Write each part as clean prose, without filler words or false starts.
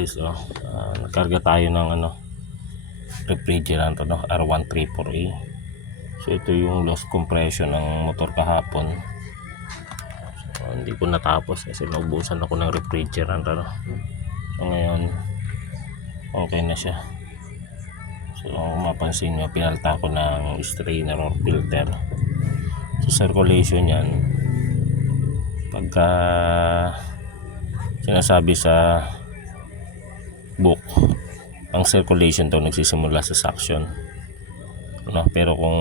guys, nagkarga tayo ng refrigerant, R134A. So ito yung loss compression ng motor kahapon. So, hindi ko natapos kasi naubusan ako ng refrigerant, so ngayon okay na siya. So mapansin nyo, pinalta ko ng strainer or filter. So circulation yan, pagka sinasabi sa book, ang circulation to nagsisimula sa suction, pero kung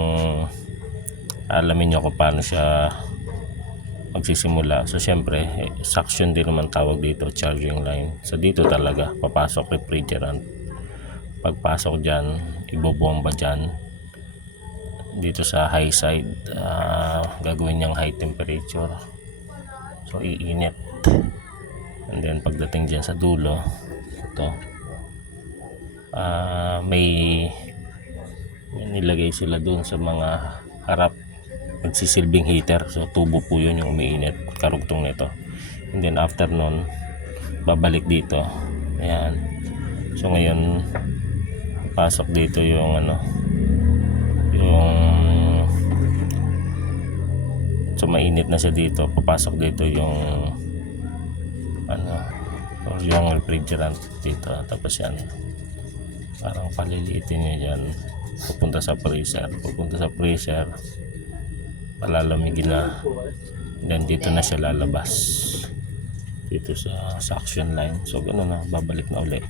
alamin nyo kung paano siya magsisimula, so syempre suction din naman tawag dito, charging line. So dito talaga papasok refrigerant. Pagpasok dyan, ibobomba dyan dito sa high side, gagawin niyang high temperature, so iinit. And then pagdating dyan sa dulo, ito may nilagay sila dun sa mga harap, magsisilbing heater. So tubo po yun yung umiinit, karugtong nito. And then after nun, babalik dito. Ayan. So ngayon pasok dito yung so mainit na siya dito, papasok dito yung yung refrigerant dito. Tapos yan, parang paliliitin nyo dyan, pupunta sa freezer, palalamigin na, then dito na siya lalabas dito sa suction line. So gano'n na, babalik na uli,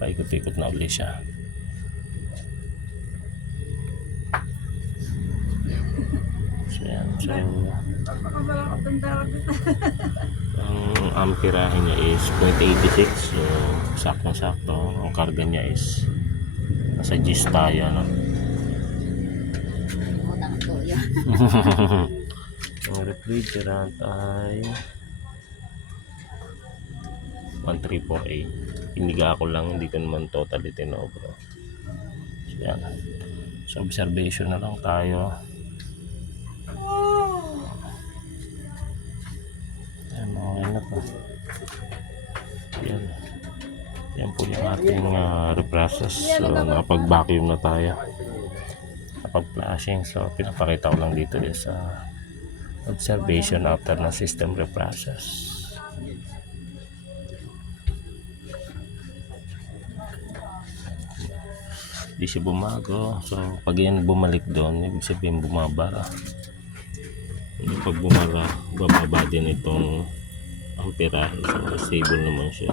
paikot-ikot na uli siya. So yan, so ang amperahe niya is 0.86, so sakto-sakto. Ang karga niya is nasa G's tayo, ang refrigerant ay 134A. Iniga ko lang, hindi ko naman totally tinobro. So yan, so observation na lang tayo. Okay na po. Yan po yung ating reprocess. So nakapag-vacuum na tayo, nakapag-flashing. So pinapakita ko lang dito sa observation after ng system reprocess. Di siya bumago. So pag yan bumalik doon, ibig sabihin bumabara. Pag bumara, bababa din itong amperahe. So stable naman siya.